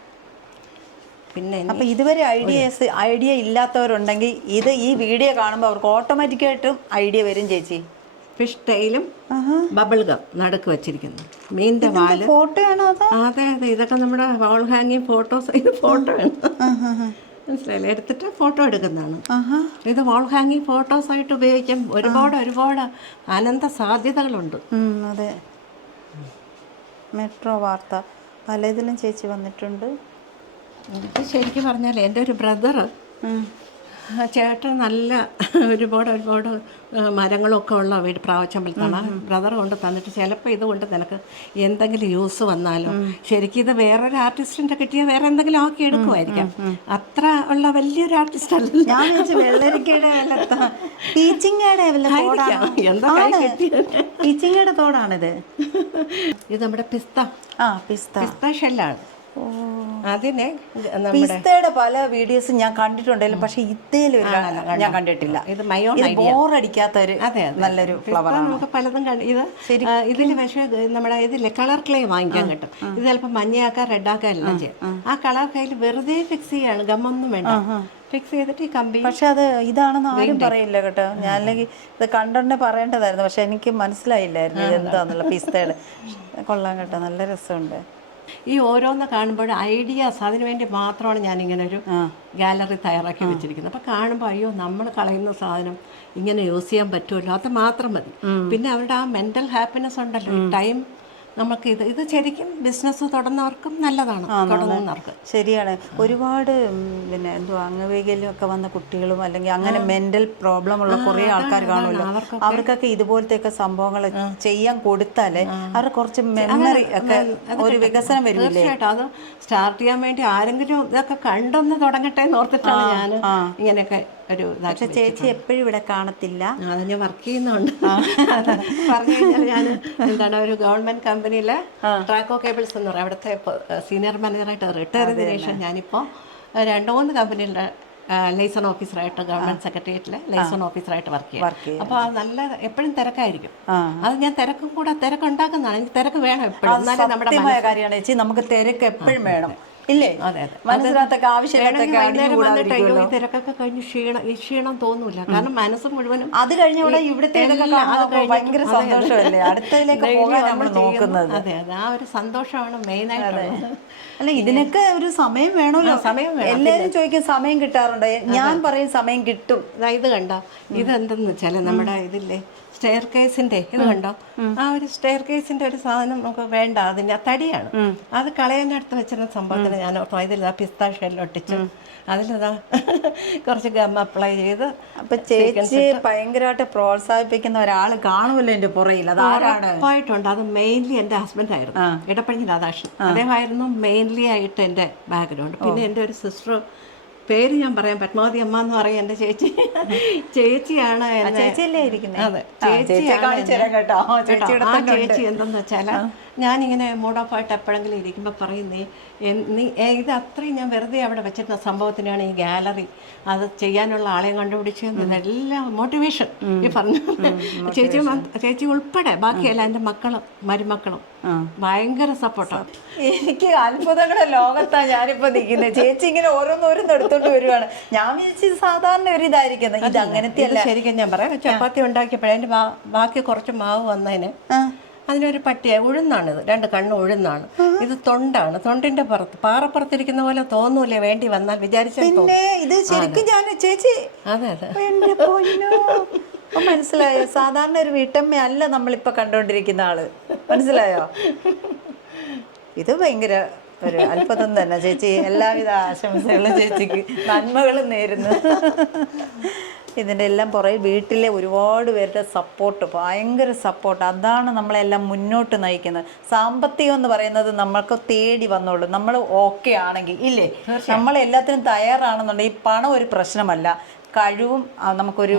പിന്നെ അപ്പോൾ അപ്പൊ ഇതുവരെ ഐഡിയസ് ഐഡിയ ഇല്ലാത്തവരുണ്ടെങ്കിൽ ഇത് ഈ വീഡിയോ കാണുമ്പോൾ അവർക്ക് ഓട്ടോമാറ്റിക്കായിട്ടും ഐഡിയ വരും ചേച്ചി. ഫിഷ് ടൈലും ബബിൾ ഗം നടുക്ക് വെച്ചിരിക്കുന്നു. മീനിന്റെ വാൽ. ഫോട്ടോ ആണോ അതോ അതെ. ഇതൊക്കെ നമ്മുടെ വാൾ ഹാങ്ങിങ് ഫോട്ടോസ് ഇത് ഫോട്ടോ ആണ്. മനസ്സിലായില്ലേ? എടുത്തിട്ട് ഫോട്ടോ എടുക്കുന്നതാണ്. ഇത് വാൾ ഹാങ്ങിങ് ഫോട്ടോസ് ആയിട്ട് ഉപയോഗിക്കാൻ ഒരുപാട് ഒരുപാട് അനന്ത സാധ്യതകളുണ്ട്. അതെ. മെട്രോ വാർത്ത. പല ഇതിലും ചേച്ചി വന്നിട്ടുണ്ട്. എനിക്ക് ശരിക്കും പറഞ്ഞാൽ എന്റെ ഒരു ബ്രദർ ചേട്ടൻ നല്ല ഒരുപാട് ഒരുപാട് മരങ്ങളൊക്കെ ഉള്ള വീട് പ്രാവച്ചമ്പലത്താണ് ബ്രദർ കൊണ്ട് തന്നിട്ട് ചിലപ്പോൾ ഇത് കൊണ്ട് നിനക്ക് എന്തെങ്കിലും യൂസ് വന്നാലോ ശരിക്കും ഇത് വേറൊരു ആർട്ടിസ്റ്റിന്റെ കിട്ടിയ വേറെ എന്തെങ്കിലും ആക്കി എടുക്കുമായിരിക്കാം അത്ര ഉള്ള വലിയൊരു ആർട്ടിസ്റ്റ് അല്ല ഞാൻ വെള്ളരിക്കയുടെ തോടാണിത്. ഇത് നമ്മുടെ പിസ്ത. ആ പിസ്ത. പിസ്ത ഷെല്ലാണ് അതിനെ പിസ്തയുടെ പല വീഡിയോസ് ഞാൻ കണ്ടിട്ടുണ്ടെങ്കിലും പക്ഷെ ഒരു ഞാൻ കണ്ടിട്ടില്ല. ഇത് മയോണൈസ് ബോറടിക്കാത്ത ഒരു നല്ലൊരു ഫ്ലവർ നമുക്ക് പലതും ഇത് ഇതിൽ പക്ഷേ നമ്മുടെ ഇതില്ലേ കളർ ക്ലേ വാങ്ങിക്കാൻ കിട്ടും. ഇത് ചിലപ്പോൾ മഞ്ഞയാക്കാൻ റെഡാക്കാൻ എല്ലാം ചെയ്യും. ആ. കളർ ക്ലേയിൽ വെറുതെ ഫിക്സ് ചെയ്യാണ് ഗമ്മൊന്നും വേണ്ട. ഫിക്സ് ചെയ്തിട്ട് ഈ കമ്പി പക്ഷെ അത് ഇതാണെന്ന് ആരും പറയില്ല കേട്ടോ. ഞാൻ അല്ലെങ്കിൽ ഇത് കണ്ടോണ്ടേ പറയേണ്ടതായിരുന്നു പക്ഷെ എനിക്ക് മനസ്സിലായില്ലായിരുന്നു ഇത് എന്താന്നുള്ള പിസ്തയുടെ കൊള്ളാൻ കേട്ടോ. നല്ല രസമുണ്ട്. ഈ ഓരോന്ന് കാണുമ്പോൾ ഐഡിയാസ് അതിനു വേണ്ടി മാത്രമാണ് ഞാനിങ്ങനെ ഒരു ഗാലറി തയ്യാറാക്കി വെച്ചിരിക്കുന്നത്. അപ്പം കാണുമ്പോൾ അയ്യോ നമ്മൾ കളയുന്ന സാധനം ഇങ്ങനെ യൂസ് ചെയ്യാൻ പറ്റുമല്ലോ അത് മാത്രം മതി. പിന്നെ അവരുടെ ആ മെന്റൽ ഹാപ്പിനെസ് ഉണ്ടല്ലോ ടൈം നമുക്ക് ഇത് ഇത് ശരിക്കും ബിസിനസ് തുടർന്നവർക്കും നല്ലതാണ് തുടങ്ങുന്നവർക്ക്. ശരിയാണ്. ഒരുപാട് പിന്നെ എന്തോ അംഗവൈകല്യം ഒക്കെ വന്ന കുട്ടികളും അല്ലെങ്കിൽ അങ്ങനെ മെന്റൽ പ്രോബ്ലം ഉള്ള കുറേ ആൾക്കാർ കാണുമല്ലോ. അവർക്കൊക്കെ ഇതുപോലത്തെയൊക്കെ സംഭവങ്ങൾ ചെയ്യാൻ കൊടുത്താലേ അവർ കുറച്ച് മെമ്മറി ഒക്കെ ഒരു വികസനം വരും തീർച്ചയായിട്ടും. അത് സ്റ്റാർട്ട് ചെയ്യാൻ വേണ്ടി ആരെങ്കിലും ഇതൊക്കെ കണ്ടൊന്ന് തുടങ്ങട്ടെ എന്ന് ഓർത്തിട്ടാണ് ഞാൻ ഇങ്ങനെയൊക്കെ ഒരു പക്ഷെ ചേച്ചി എപ്പോഴും ഇവിടെ കാണത്തില്ല. ഞാൻ വർക്ക് ചെയ്യുന്നുണ്ട്. പറഞ്ഞു കഴിഞ്ഞാൽ ഞാൻ എന്താണ് ഒരു ഗവൺമെന്റ് കമ്പനിയിലെ ട്രാക്കോ കേബിൾസ് എന്ന് പറയും. അവിടുത്തെ സീനിയർ മാനേജറായിട്ട് റിട്ടയർ ചെയ്തതിനു ശേഷം ഞാനിപ്പോൾ രണ്ട് മൂന്ന് കമ്പനികളുടെ ലൈസൺ ഓഫീസറായിട്ട് ഗവൺമെന്റ് സെക്രട്ടേറിയറ്റിലെ ലൈസൺ ഓഫീസറായിട്ട് വർക്ക് ചെയ്യും അപ്പോൾ നല്ല എപ്പോഴും തിരക്കായിരിക്കും. അത് ഞാൻ തിരക്കും കൂടെ തിരക്കുണ്ടാക്കുന്നതാണ്. എനിക്ക് തിരക്ക് വേണം എപ്പോഴും. എന്നാലേ നമ്മുടെ കാര്യമാണ്. ചേച്ചി നമുക്ക് തിരക്ക് എപ്പോഴും വേണം. ഇല്ലേ? മനസ്സിനകത്തൊക്കെ ആവശ്യമില്ലാത്തൊക്കെ തിരക്കൊക്കെ കഴിഞ്ഞ് ക്ഷീണം ഈ ക്ഷീണം തോന്നൂല. കാരണം മനസ്സ് മുഴുവനും അത് കഴിഞ്ഞ ഇവിടെ ഇവിടുത്തെ ഭയങ്കര. സന്തോഷമല്ലേ? അടുത്തതിലേക്ക് പോകാൻ നമ്മൾ നോക്കുന്നത്. അതെ അതെ. ആ ഒരു സന്തോഷമാണ് മെയിൻ ആയിട്ടുള്ളത്. അല്ല ഇതിനൊക്കെ ഒരു സമയം വേണമല്ലോ. സമയം വേണം. എല്ലാരും ചോദിക്കും സമയം കിട്ടാറുണ്ട്? ഞാൻ പറയും സമയം കിട്ടും. ഇത് കണ്ട? ഇതെന്തെന്ന് വെച്ചാൽ നമ്മുടെ ഇതില്ലേ? സ്റ്റെയർ കേസിന്റെ ഇത് കണ്ടോ? ആ ഒരു സ്റ്റെയർ കേസിന്റെ ഒരു സാധനം നമുക്ക് വേണ്ട അതിന്റെ തടിയാണ്. അത് കളയാനടുത്ത് വെച്ചിരുന്ന സംഭവത്തിന് ഞാൻ ഓർത്തു ഇതിൽ പിസ്ത ഷെല്ലൊട്ടിച്ചു അതിലതാ കുറച്ച് ഗം അപ്ലൈ ചെയ്ത് അപ്പൊ ചേച്ചി ഭയങ്കരമായിട്ട് പ്രോത്സാഹിപ്പിക്കുന്ന ഒരാൾ കാണുമല്ലോ എന്റെ പുറയിൽ അത് ഉറപ്പായിട്ടുണ്ട് അത് മെയിൻലി എന്റെ ഹസ്ബൻഡ് ആയിരുന്നു. ഇടപ്പള്ളി രാധാകൃഷ്ണൻ. അദ്ദേഹമായിരുന്നു മെയിൻലി ആയിട്ട് എന്റെ ബാക്ക്ഗ്രൗണ്ട് പിന്നെ എന്റെ ഒരു സിസ്റ്റർ പേര് ഞാൻ പറയാം. പത്മാവതി അമ്മ എന്ന് പറയും എന്റെ ചേച്ചി. ചേച്ചിയാണ് ചേച്ചിയല്ലേ ഇരിക്കുന്നത് അതെ. ചേച്ചിയാണ് കേട്ടോ. ചേച്ചി ഇവിടെ ആ ചേച്ചി എന്തെന്ന് വെച്ചാൽ ഞാനിങ്ങനെ മൂഡ് ഓഫ് ആയിട്ട് എപ്പോഴെങ്കിലും ഇരിക്കുമ്പോൾ പറയുന്നേ നീ ഇത് അത്രയും ഞാൻ വെറുതെ അവിടെ വെച്ചിരുന്ന സംഭവത്തിനാണ് ഈ ഗാലറി. അത് ചെയ്യാനുള്ള ആളെ കണ്ടുപിടിച്ച് ഇതെല്ലാം മോട്ടിവേഷൻ ഈ പറഞ്ഞു ചേച്ചി ചേച്ചി ഉൾപ്പെടെ ബാക്കിയല്ല എന്റെ മക്കളും മരുമക്കളും. ഭയങ്കര സപ്പോർട്ടാണ് എനിക്ക് അത്ഭുതങ്ങളുടെ ലോകത്താണ് ഞാനിപ്പോ നിൽക്കുന്നത് ചേച്ചി ഇങ്ങനെ ഓരോന്നോരോന്ന് എടുത്തോണ്ട് വരുവാണ്. ഞാൻ ചേച്ചി സാധാരണ ഒരു ഇതായിരിക്കുന്നത് ഇത് അങ്ങനത്തെ ശരിക്കും ഞാൻ പറയാം. ചപ്പാത്തി ഉണ്ടാക്കിയപ്പോഴേ ബാക്കി കുറച്ച് മാവ് വന്നതിന് അതിനൊരു പട്ടിയ ഉഴുന്നാണിത്. രണ്ട് കണ്ണ് ഉഴുന്നാണ്. ഇത് തൊണ്ടാണ്. തൊണ്ടിന്റെ പുറത്ത് പാറപ്പുറത്തിരിക്കുന്ന പോലെ തോന്നൂലേ വേണ്ടി വന്നാൽ പിന്നെ ഇത് ശരിക്കും ഞാൻ ചേച്ചി അതെ അതെ. മനസ്സിലായോ? സാധാരണ ഒരു വീട്ടമ്മയല്ല നമ്മളിപ്പോ കണ്ടുകൊണ്ടിരിക്കുന്ന ആൾ. മനസ്സിലായോ? ഇത് ഭയങ്കര ഒരു അത്ഭുതം തന്നെ ചേച്ചി. എല്ലാവിധ ആശംസകളും ചേച്ചിക്ക്. നന്മകളും നേരുന്നു. ഇതിന്റെ എല്ലാം പുറകെ വീട്ടിലെ ഒരുപാട് പേരുടെ സപ്പോർട്ട് ഭയങ്കര സപ്പോർട്ട് അതാണ് നമ്മളെല്ലാം മുന്നോട്ട് നയിക്കുന്നത്. സാമ്പത്തികം എന്ന് പറയുന്നത് നമ്മൾക്ക് തേടി വന്നോളൂ. നമ്മൾ ഓക്കെ ആണെങ്കിൽ ഇല്ലേ? നമ്മൾ എല്ലാത്തിനും തയ്യാറാണെന്നുണ്ടെങ്കിൽ പണം ഒരു പ്രശ്നമല്ല. കഴിവും നമുക്കൊരു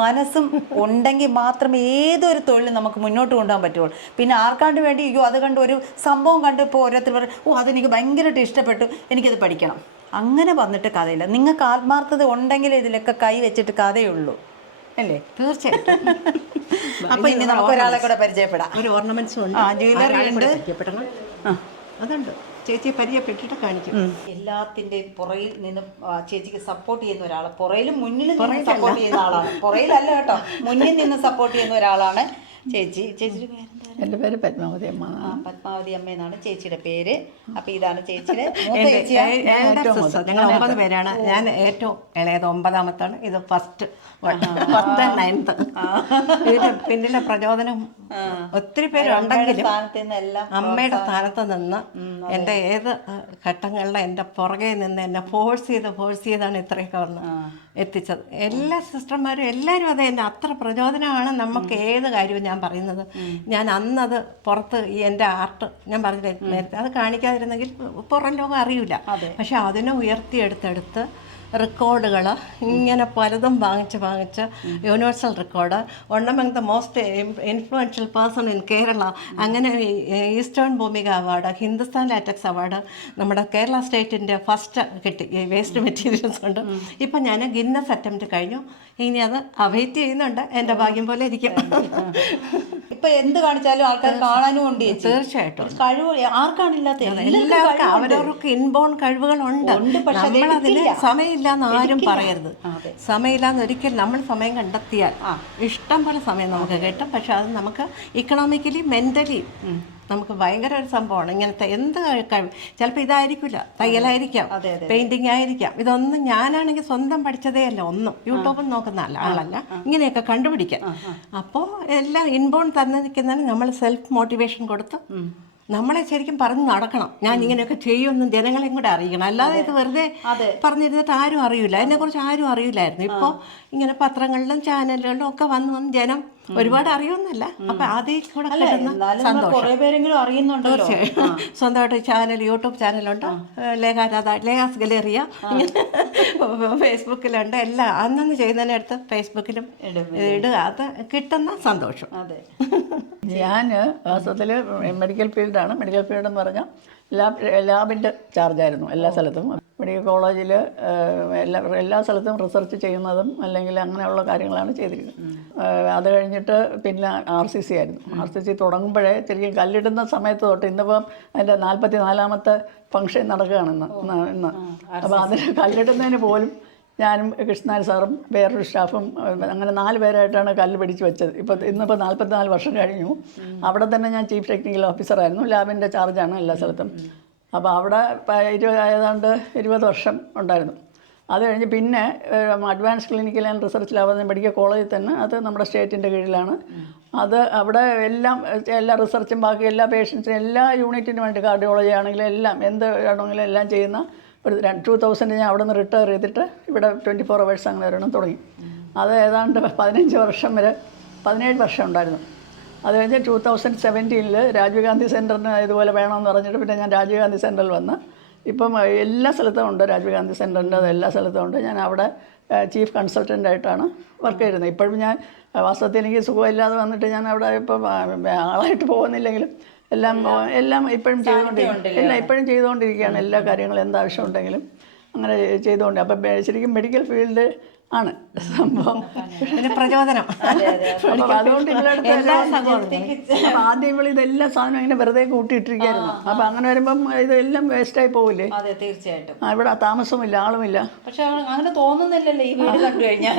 മനസ്സും ഉണ്ടെങ്കിൽ മാത്രമേ ഏതൊരു തൊഴിലും നമുക്ക് മുന്നോട്ട് കൊണ്ടുപോകാൻ പറ്റുള്ളൂ. പിന്നെ ആർക്കാണ്ട് വേണ്ടി അയ്യോ അത് കണ്ട് ഒരു സംഭവം കണ്ട് ഇപ്പോൾ ഓരോരുത്തർ പറയും ഓ അതെനിക്ക് ഭയങ്കരമായിട്ട് ഇഷ്ടപ്പെട്ടു. എനിക്കത് പഠിക്കണം. അങ്ങനെ വന്നിട്ട് കഥയില്ല. നിങ്ങൾക്ക് ആത്മാർത്ഥത ഉണ്ടെങ്കിൽ ഇതിലൊക്കെ കൈ വെച്ചിട്ട് കഥയുള്ളൂ. അല്ലേ? തീർച്ചയായിട്ടും. അപ്പൊ ഇനി നമുക്ക് ഒരാളെ കൂടെ പരിചയപ്പെടാം. ഒരു ഓർണമെന്റ്സ് ഉണ്ട്. jewelry ഉണ്ട്. അതുണ്ട്. ചേച്ചിയെ പരിചയപ്പെട്ടിട്ട് കാണിക്കും. എല്ലാത്തിന്റെയും പുറയിൽ നിന്ന് ചേച്ചിക്ക് സപ്പോർട്ട് ചെയ്യുന്ന ഒരാൾ പുറയിലും മുന്നിലും നിന്ന് സപ്പോർട്ട് ചെയ്യുന്ന ആളാണ്. പുറയിലല്ല കേട്ടോ. മുന്നിൽ നിന്ന് സപ്പോർട്ട് ചെയ്യുന്ന ഒരാളാണ്. ചേച്ചി ചേച്ചിയുടെ പേരെന്താ എന്റെ പേര് പത്മാവതി അമ്മ ആ പത്മാവതി അമ്മ എന്നാണ് ചേച്ചിയുടെ പേര്. അപ്പൊ ഇതാണ് ചേച്ചിയുടെ മൂത്ത ചേച്ചിയാ. ഞങ്ങൾ ഒമ്പത് പേരാണ്. ഞാൻ ഏറ്റവും ഇളയത് ഒമ്പതാമത്താണ്. ഇത് ഫസ്റ്റ് ഫസ്റ്റ് നയൻത്ത് ഇതിന് പിന്നിലെ പ്രചോദനം ഒത്തിരി പേരുണ്ടെങ്കിലും സ്ഥാനത്ത് നിന്നെല്ലാം അമ്മയുടെ സ്ഥാനത്ത് നിന്ന് എന്റെ ഏത് ഘട്ടങ്ങളിലും എന്റെ പുറകെ നിന്ന് എന്നെ ഫോഴ്സ് ചെയ്ത് ഫോഴ്സ് ചെയ്താണ് ഇത്രയൊക്കെ വന്ന് എത്തിച്ചത്. എല്ലാ സിസ്റ്റർമാരും എല്ലാവരും അത് എന്റെ അത്ര പ്രചോദനമാണ് നമുക്ക് ഏത് കാര്യവും ഞാൻ പറയുന്നത്. ഞാൻ അന്നത് പുറത്ത് ഈ എന്റെ ആർട്ട് ഞാൻ പറഞ്ഞില്ല നേരത്തെ അത് കാണിക്കാതിരുന്നെങ്കിൽ പുറം ലോകം അറിയില്ല പക്ഷെ അതിനെ ഉയർത്തിയെടുത്തെടുത്ത് റെക്കോർഡുകൾ ഇങ്ങനെ പലതും വാങ്ങിച്ച് വാങ്ങിച്ച് universal record one among the most influential person in Kerala അങ്ങനെ eastern Bhoomika award Hindustan latex award നമ്മുടെ കേരള സ്റ്റേറ്റിന്റെ ഫസ്റ്റ് കിട്ടി. വേസ്റ്റ് മെറ്റീരിയൽസ് ഉണ്ട് ഇപ്പം ഞാൻ ഗിന്നസ് അറ്റംപ്റ്റ് കഴിഞ്ഞു. ഇനി അത് അവൈറ്റ് ചെയ്യുന്നുണ്ട്. എന്റെ ഭാഗ്യം പോലെ ഇരിക്കും. ഇപ്പൊ എന്ത് കാണിച്ചാലും ആൾക്കാർ കാണാനും ഉണ്ട് തീർച്ചയായിട്ടും. കഴിവ് ആർക്കാണില്ലാത്ത എല്ലാവർക്കും അവരവർക്ക് ഇൻബോൺ കഴിവുകളുണ്ട്. ഉണ്ട്, പക്ഷെ അത് നമ്മളതിന് എന്ന് ആരും പറയരുത്. സമയമില്ലാന്ന് ഒരിക്കൽ നമ്മൾ സമയം കണ്ടെത്തിയാൽ ഇഷ്ടം പോലെ സമയം നമുക്ക് കിട്ടും. പക്ഷെ അത് നമുക്ക് ഇക്കണോമിക്കലി മെന്റലി നമുക്ക് ഭയങ്കര ഒരു സംഭവമാണ്. ഇങ്ങനത്തെ എന്ത് ചിലപ്പോൾ ഇതായിരിക്കില്ല. തയ്യലായിരിക്കാം. പെയിന്റിംഗ് ആയിരിക്കാം. ഇതൊന്നും ഞാനാണെങ്കിൽ സ്വന്തം പഠിച്ചതേ അല്ല. ഒന്നും. യൂട്യൂബിൽ നോക്കുന്ന ആളല്ല. ഇങ്ങനെയൊക്കെ കണ്ടുപിടിക്കാൻ. അപ്പോൾ എല്ലാം ഇൻബോൺ തന്നിരിക്കുന്നതിന് നമ്മൾ സെൽഫ് മോട്ടിവേഷൻ കൊടുത്ത് നമ്മളെ ശരിക്കും പറഞ്ഞു നടക്കണം. ഞാൻ ഇങ്ങനെയൊക്കെ ചെയ്യുമെന്നും ജനങ്ങളെയും കൂടെ അറിയിക്കണം അല്ലാതെ ഇത് വെറുതെ പറഞ്ഞിരുന്നിട്ട് ആരും അറിയില്ല. അതിനെക്കുറിച്ച് ആരും അറിയില്ലായിരുന്നു. ഇപ്പോൾ ഇങ്ങനെ പത്രങ്ങളിലും ചാനലുകളിലും ഒക്കെ വന്ന് വന്ന് ജനം ഒരുപാട് അറിയുമെന്നല്ല. അപ്പൊ അതേ കൂടെ സന്തോഷം. കുറെ പേരെങ്കിലും അറിയുന്നുണ്ടല്ലോ. സ്വന്തമായിട്ട് ചാനൽ യൂട്യൂബ് ചാനലുണ്ട്. ലേഖാരാധ ലേഖാസ് ഗലേറിയ. ഫേസ്ബുക്കിലുണ്ട്. എല്ലാം അന്നന്ന് ചെയ്യുന്നതിനടുത്ത് ഫേസ്ബുക്കിലും ഇടുക. അത് കിട്ടുന്ന സന്തോഷം. അതെ. ഞാൻ വാസ്തവത്തിൽ മെഡിക്കൽ ഫീൽഡാണ് മെഡിക്കൽ ഫീൽഡ് എന്ന് പറഞ്ഞാൽ ലാബ് ലാബിന്റെ ചാർജായിരുന്നു എല്ലാ സ്ഥലത്തും. മെഡിക്കൽ കോളേജിൽ എല്ലാ എല്ലാ സ്ഥലത്തും റിസർച്ച് ചെയ്യുന്നതും അല്ലെങ്കിൽ അങ്ങനെയുള്ള കാര്യങ്ങളാണ് ചെയ്തിരിക്കുന്നത്. അത് കഴിഞ്ഞിട്ട് പിന്നെ ആർ സി സി ആയിരുന്നു. ആർ സി സി തുടങ്ങുമ്പോഴേ ശരിക്കും കല്ലിടുന്ന സമയത്ത് തൊട്ട് ഇന്നിപ്പം അതിന്റെ നാൽപ്പത്തി നാലാമത്തെ ഫംഗ്ഷൻ നടക്കുകയാണ് ഇന്ന് ഇന്ന്. അപ്പോൾ അതിന് കല്ലിടുന്നതിന് പോലും ഞാനും കൃഷ്ണൻ സാറും വേറൊരു സ്റ്റാഫും അങ്ങനെ നാല് പേരായിട്ടാണ് കല്ല് പിടിച്ച് വെച്ചത്. ഇപ്പോൾ ഇന്നിപ്പോൾ നാൽപ്പത്തിനാല് വർഷം കഴിഞ്ഞു. അവിടെ തന്നെ ഞാൻ ചീഫ് ടെക്നിക്കൽ ഓഫീസറായിരുന്നു ലാബിന്റെ ചാർജാണ് എല്ലാ സ്ഥലത്തും. അപ്പോൾ അവിടെ ഇരുപത് ഏതാണ്ട് ഇരുപത് വർഷം ഉണ്ടായിരുന്നു. അത് കഴിഞ്ഞ് പിന്നെ advance clinical and research lab medical കോളേജിൽ തന്നെ അത് നമ്മുടെ സ്റ്റേറ്റിന്റെ കീഴിലാണ്. അത് അവിടെ എല്ലാം എല്ലാ റിസർച്ചും ബാക്കി എല്ലാ പേഷ്യൻസിനും എല്ലാ യൂണിറ്റിനും വേണ്ടി കാർഡിയോളജി ആണെങ്കിലും എല്ലാം എന്ത് ആണെങ്കിലും എല്ലാം ചെയ്യുന്ന ഒരു ടു തൗസൻഡ് ഞാൻ അവിടെ നിന്ന് റിട്ടയർ ചെയ്തിട്ട് ഇവിടെ ട്വന്റി ഫോർ അവേഴ്സ് അങ്ങനെ വരണം തുടങ്ങി. അത് ഏതാണ്ട് പതിനഞ്ച് വർഷം വരെ പതിനേഴ് വർഷം ഉണ്ടായിരുന്നു. അത് കഴിഞ്ഞ് ടൂ തൗസൻഡ് സെവന്റീനിൽ രാജീവ് ഗാന്ധി സെന്ററിന് ഇതുപോലെ വേണമെന്ന് പറഞ്ഞിട്ട് പിന്നെ ഞാൻ രാജീവ് ഗാന്ധി സെന്ററിൽ വന്ന്. ഇപ്പം എല്ലാ സ്ഥലത്തും ഉണ്ട് രാജീവ് ഗാന്ധി സെന്ററിന്റെ എല്ലാ സ്ഥലത്തും ഉണ്ട്. ഞാൻ അവിടെ ചീഫ് കൺസൾട്ടന്റ് ആയിട്ടാണ് വർക്ക് ചെയ്തിരുന്നത്. ഇപ്പോഴും ഞാൻ വാസ്തവത്തിൽ എനിക്ക് സുഖമില്ലാതെ വന്നിട്ട് ഞാൻ അവിടെ ഇപ്പം ആളായിട്ട് പോകുന്നില്ലെങ്കിലും എല്ലാം എല്ലാം ഇപ്പോഴും ചെയ്തുകൊണ്ടിരിക്കും എല്ലാം ഇപ്പോഴും ചെയ്തുകൊണ്ടിരിക്കുകയാണ്. എല്ലാ കാര്യങ്ങളും എന്താവശ്യം ഉണ്ടെങ്കിലും അങ്ങനെ ചെയ്തുകൊണ്ട്. അപ്പം ശരിക്കും മെഡിക്കൽ ഫീൽഡ് ആണ് സംഭവം. പ്രചോദനം. അതുകൊണ്ട് ഇവളടുത്ത് ആദ്യം ഇവൾ ഇതെല്ലാം സാധനം ഇങ്ങനെ വെറുതെ കൂട്ടിയിട്ടിരിക്കുകയായിരുന്നു. അപ്പം അങ്ങനെ വരുമ്പം ഇതെല്ലാം വേസ്റ്റായി പോവില്ലേ? അതെ തീർച്ചയായിട്ടും. ഇവിടെ താമസമില്ല ആളുമില്ല. പക്ഷെ അങ്ങനെ തോന്നുന്നില്ലല്ലോ ഈ വീട് കണ്ടു കഴിഞ്ഞാൽ.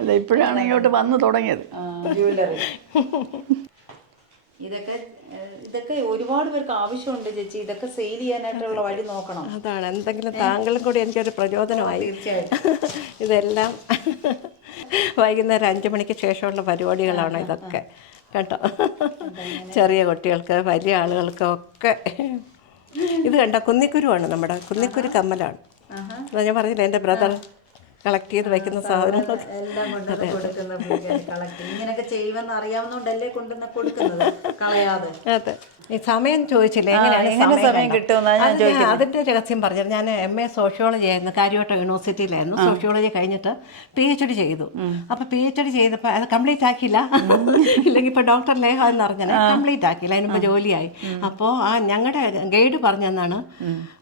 അല്ല ഇപ്പോഴാണ് ഇങ്ങോട്ട് വന്ന് തുടങ്ങിയത്. ഇതൊക്കെ ഇതൊക്കെ ഒരുപാട് പേർക്ക് ആവശ്യമുണ്ട് ചേച്ചി. ഇതൊക്കെ സെയിൽ ചെയ്യാനായിട്ടുള്ള വഴി നോക്കണം. അതാണ്. എന്തെങ്കിലും താങ്കളും കൂടി എനിക്കൊരു പ്രചോദനമായി. തീർച്ചയായിട്ടും. ഇതെല്ലാം വൈകുന്നേരം അഞ്ച് മണിക്ക് ശേഷമുള്ള പരിപാടികളാണ് ഇതൊക്കെ. കേട്ടോ? ചെറിയ കുട്ടികൾക്ക് വലിയ ആളുകൾക്ക് ഒക്കെ ഇത് കണ്ട? കുന്നിക്കുരുവാണ് നമ്മുടെ. കുന്നിക്കുരു കമ്മലാണ്. ഞാൻ പറഞ്ഞില്ല എന്റെ ബ്രദർ കളക്ട് ചെയ്ത് വെക്കുന്ന സാധനങ്ങളൊക്കെ. എല്ലാം കൊണ്ടുവന്ന് കൊടുക്കുന്ന കളക്ട് ഇങ്ങനെയൊക്കെ ചെയ്യുമെന്ന് അറിയാവുന്നതുകൊണ്ടല്ലേ കൊണ്ടുവന്ന് കൊടുക്കുന്നത്? കളയാതെ. അതെ. സമയം ചോദിച്ചില്ലേ? എങ്ങനെയാണ് എങ്ങനെ സമയം കിട്ടുമെന്നാണ് കിട്ടുമെന്നാ ഞാൻ അത് ഞാൻ അതിന്റെ രഹസ്യം പറഞ്ഞത് ഞാൻ എം എ സോഷ്യോളജി ആയിരുന്നു. കാര്യവട്ടം യൂണിവേഴ്സിറ്റിയിലായിരുന്നു. സോഷ്യോളജി കഴിഞ്ഞിട്ട് പി എച്ച് ഡി ചെയ്തു. അപ്പൊ പി എച്ച് ഡി ചെയ്തപ്പോൾ അത് കംപ്ലീറ്റ് ആക്കിയില്ല. ഇല്ലെങ്കിൽ ഇപ്പൊ ഡോക്ടർ ലേഹ എന്ന് പറഞ്ഞാൽ കംപ്ലീറ്റ് ആക്കിയില്ല. അതിനിപ്പോൾ ജോലിയായി. അപ്പോൾ ആ ഞങ്ങളുടെ ഗൈഡ് പറഞ്ഞെന്നാണ്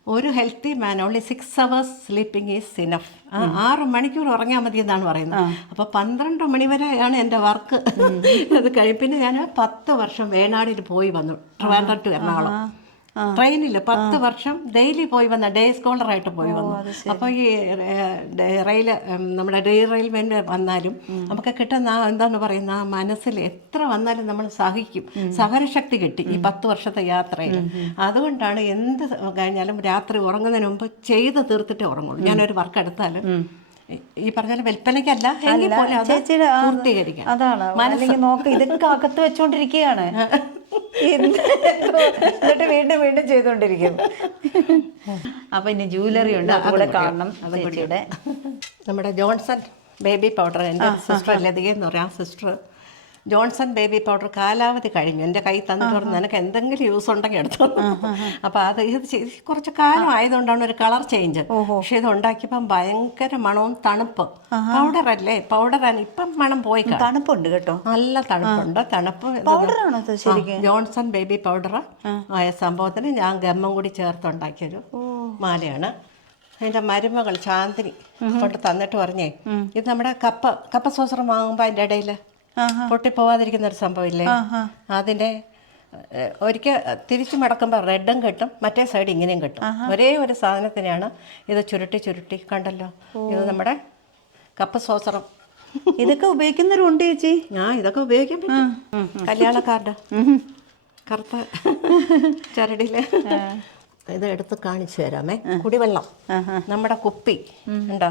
ഒരു healthy man only six hours sleeping is സിനഫ് ആറ് മണിക്കൂർ ഉറങ്ങിയാൽ മതി എന്നാണ് പറയുന്നത്. അപ്പോൾ പന്ത്രണ്ട് മണി വരെയാണ് എന്റെ വർക്ക്. അത് കഴി പിന്നെ ഞാൻ പത്ത് വർഷം വേണാടിൽ പോയി വന്നു. ട്രിവാൻഡ്രം ടു എറണാകുളം ട്രെയിനിൽ പത്ത് വർഷം ഡെയിലി പോയി വന്ന ഡേ സ്കോളറായിട്ട് പോയി വന്നു. അപ്പോൾ ഈ റെയിൽ നമ്മുടെ ഡേ റെയിൽവേ വന്നാലും നമുക്ക് കിട്ടുന്ന ആ എന്താണ് പറയുന്ന ആ മനസ്സിൽ എത്ര വന്നാലും നമ്മൾ സഹിക്കും. സഹനശക്തി കിട്ടി ഈ പത്ത് വർഷത്തെ യാത്രയിൽ അതുകൊണ്ടാണ് എന്ത് കഴിഞ്ഞാലും രാത്രി ഉറങ്ങുന്നതിന് മുമ്പ് ചെയ്ത് തീർത്തിട്ടേ ഉറങ്ങുള്ളൂ. ഞാനൊരു വർക്ക് എടുത്താലും ഈ- പറഞ്ഞ വിൽപ്പനയ്ക്കല്ല ചേച്ചിയുടെ അതാണ്. അല്ലെങ്കിൽ നോക്ക് ഇതൊക്കെ അകത്ത് വെച്ചോണ്ടിരിക്കുകയാണ്. എന്നിട്ട് വീണ്ടും വീണ്ടും ചെയ്തോണ്ടിരിക്കും. അപ്പൊ ഇനി ജൂവലറി ഉണ്ട് അവിടെ കാണണം ചേച്ചിയുടെ. നമ്മുടെ ജോൺസൺ ബേബി പൗഡർ എന്റെ സിസ്റ്റർ ലതിക എന്ന് പറയാം സിസ്റ്റർ ജോൺസൺ ബേബി പൗഡർ കാലാവധി കഴിഞ്ഞു. എന്റെ കൈ തന്നിട്ട് പറഞ്ഞു നിനക്ക് എന്തെങ്കിലും യൂസ് ഉണ്ടെങ്കിൽ എടുത്തു അപ്പോൾ അത് ഇത് കുറച്ച് കാലം ആയതുകൊണ്ടാണ് ഒരു കളർ ചേഞ്ച്. പക്ഷെ ഇത് ഉണ്ടാക്കിയപ്പം ഭയങ്കര മണവും തണുപ്പ്. പൗഡർ അല്ലേ പൗഡറാണ് ഇപ്പം മണം പോയി. തണുപ്പുണ്ട് കേട്ടോ. നല്ല തണുപ്പുണ്ട്. തണുപ്പ് ജോൺസൺ ബേബി പൗഡർ ആയ സംഭവത്തിന് ഞാൻ ഗമ്മം കൂടി ചേർത്തുണ്ടാക്കിയൊരു മാലയാണ്. എന്റെ മരുമകൾ ശാന്തിനി കൊണ്ട് തന്നിട്ട് പറഞ്ഞേ ഇത് നമ്മുടെ കപ്പ കപ്പ സോസറം വാങ്ങുമ്പോൾ അതിന്റെ ഇടയിൽ പൊട്ടിപ്പോവാതിരിക്കുന്ന ഒരു സംഭവമില്ലേ? അതിന്റെ ഏഹ്, ഒരിക്കൽ തിരിച്ചു മടക്കുമ്പോൾ റെഡും കിട്ടും മറ്റേ സൈഡ് ഇങ്ങനെയും കിട്ടും. ഒരേ ഒരു സാധനത്തിനെയാണ് ഇത് ചുരുട്ടി ചുരുട്ടി കണ്ടല്ലോ. ഇത് നമ്മുടെ കപ്പ സോസറം. ഇതൊക്കെ ഉപയോഗിക്കുന്നവരുണ്ട് ചേച്ചി. ഞാൻ ഇതൊക്കെ ഉപയോഗിക്കാൻ പറ്റും. കല്യാണക്കാരുടെ. കറുത്ത ചരടിൽ. ഇത് എടുത്ത് കാണിച്ചു തരാമേ. കുടിവെള്ളം. നമ്മുടെ കുപ്പി. ഉണ്ടോ?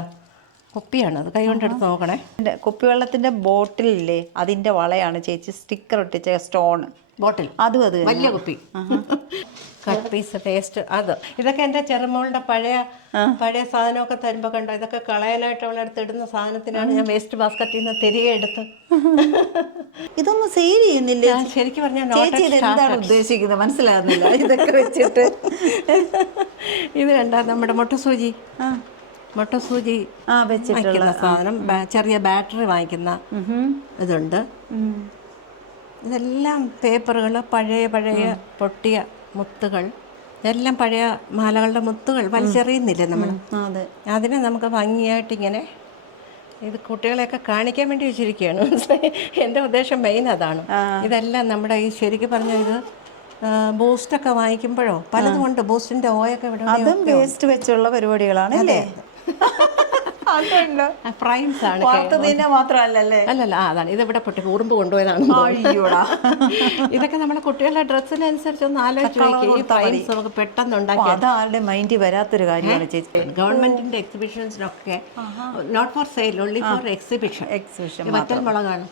കുപ്പിയാണ്. അത് കൈകൊണ്ടെടുത്ത് നോക്കണേ. കുപ്പിവെള്ളത്തിന്റെ ബോട്ടിലില്ലേ അതിന്റെ വളയാണ് ചേച്ചി സ്റ്റിക്കർ ഒട്ടിച്ച സ്റ്റോൺ. ബോട്ടിൽ. അതും അത് വലിയ കുപ്പി. കട്ട് പീസ് ടേസ്റ്റ് അത്. ഇതൊക്കെ എന്റെ ചെറുമോളുടെ പഴയ പഴയ സാധനമൊക്കെ തരുമ്പോൾ കണ്ടോ? ഇതൊക്കെ കളയാനായിട്ട് അവളെടുത്ത് ഇടുന്ന സാധനത്തിനാണ് ഞാൻ വേസ്റ്റ് ബാസ്ക്കറ്റിൽ നിന്ന് തിരികെ എടുത്ത്. ഇതൊന്നും സെയിൽ ചെയ്യുന്നില്ല? ശരിക്കും പറഞ്ഞാൽ ചേച്ചി എന്താണ് ഉദ്ദേശിക്കുന്നത് മനസ്സിലാകുന്നില്ല. ഇതൊക്കെ വെച്ചിട്ട്. ഇത് കണ്ട നമ്മുടെ മുട്ട മുട്ടസൂചി മുട്ടസൂചി ആ വെച്ചിട്ടുള്ള സാധനം. ചെറിയ ബാറ്ററി വാങ്ങിക്കുന്ന ഇതുണ്ട്. ഇതെല്ലാം പേപ്പറുകൾ പഴയ പഴയ പൊട്ടിയ മുത്തുകൾ എല്ലാം പഴയ മാലകളുടെ മുത്തുകൾ വലിച്ചെറിയുന്നില്ലേ നമ്മൾ അതെ. അതിനെ നമുക്ക് ഭംഗിയായിട്ട് ഇങ്ങനെ ഇത് കുട്ടികളെയൊക്കെ കാണിക്കാൻ വേണ്ടി വെച്ചിരിക്കുകയാണ്. എന്റെ ഉദ്ദേശം മെയിൻ അതാണ്. ഇതെല്ലാം നമ്മുടെ ഈ ശരിക്കും പറഞ്ഞ ഇത് ബൂസ്റ്റൊക്കെ വാങ്ങിക്കുമ്പോഴോ? പലതും ഉണ്ട്. ബൂസ്റ്റിന്റെ ഓയൊക്കെ അതും വേസ്റ്റ് വെച്ചുള്ള പരിപാടികളാണ് അല്ലേ? ആണ് മാത്രമല്ലല്ലേ? അല്ലല്ല അതാണ്. ഇതിവിടെ പൊട്ടി ഉറുമ്പ് കൊണ്ടുപോയതാണ്. ഇതൊക്കെ നമ്മുടെ കുട്ടികളുടെ ഡ്രസ്സിനനുസരിച്ച് ഒന്ന് ആലോചിച്ച് നമുക്ക് പെട്ടെന്ന് ഉണ്ടാക്കി അത് ആളുടെ മൈൻഡിൽ വരാത്തൊരു കാര്യമാണ് ചേച്ചി. ഗവൺമെന്റിന്റെ എക്സിബിഷൻസിനൊക്കെ not for sale only for exhibition exhibition വറ്റൽ മുളകാണ്.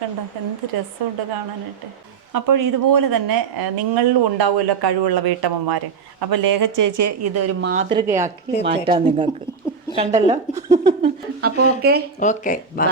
കണ്ടോ എന്ത് രസമുണ്ട് കാണാനായിട്ട്. അപ്പോൾ ഇതുപോലെ തന്നെ നിങ്ങളിലും ഉണ്ടാവുമല്ലോ കഴിവുള്ള വീട്ടമ്മമാർ അപ്പോൾ ലേഖ ചേച്ചി ഇതൊരു മാതൃകയാക്കി മാറ്റാം നിങ്ങൾക്ക് കണ്ടല്ലോ. അപ്പോൾ ഓക്കെ ഓക്കെ ബൈ